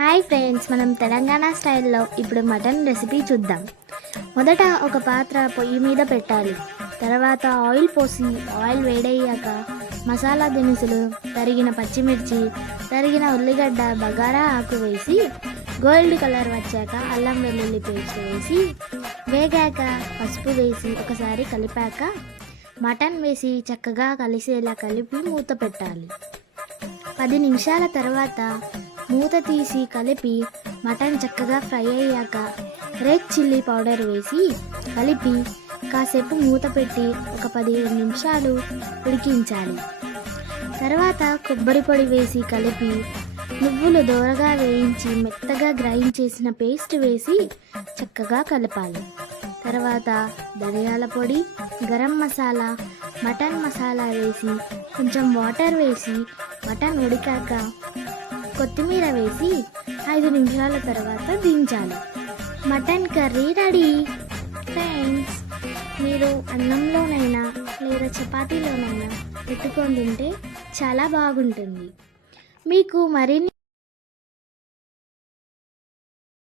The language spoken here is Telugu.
హాయ్ ఫ్రెండ్స్, మనం తెలంగాణ స్టైల్లో ఇప్పుడు మటన్ రెసిపీ చూద్దాం. మొదట ఒక పాత్ర పొయ్యి మీద పెట్టాలి. తర్వాత ఆయిల్ పోసి ఆయిల్ వేడయ్యాక మసాలా దినుసులు, తరిగిన పచ్చిమిర్చి, తరిగిన ఉల్లిగడ్డ, బగారా ఆకు వేసి గోల్డ్ కలర్ వచ్చాక అల్లం వెల్లుల్లి పేస్ట్ వేసి వేగాక పసుపు వేసి ఒకసారి కలిపాక మటన్ వేసి చక్కగా కలిసేలా కలిపి మూత పెట్టాలి. 10 నిమిషాల తర్వాత మూత తీసి కలిపి మటన్ చక్కగా ఫ్రై అయ్యాక రెడ్ చిల్లీ పౌడర్ వేసి కలిపి కాసేపు మూత పెట్టి ఒక 15 నిమిషాలు ఉడికించాలి. తర్వాత కొబ్బరి పొడి వేసి కలిపి నువ్వులు దోరగా వేయించి మెత్తగా గ్రైండ్ చేసిన పేస్ట్ వేసి చక్కగా కలపాలి. తర్వాత ధనియాల పొడి, గరం మసాలా, మటన్ మసాలా వేసి కొంచెం వాటర్ వేసి మటన్ ఉడికాక కొత్తిమీర వేసి 5 నిమిషాల తర్వాత దించాలి. Mutton curry ready. ఫ్రెండ్స్, మీరు అన్నంలోనైనా లేదా చపాతీలోనైనా పెట్టుకొని తింటే చాలా బాగుంటుంది. మీకు మరిన్ని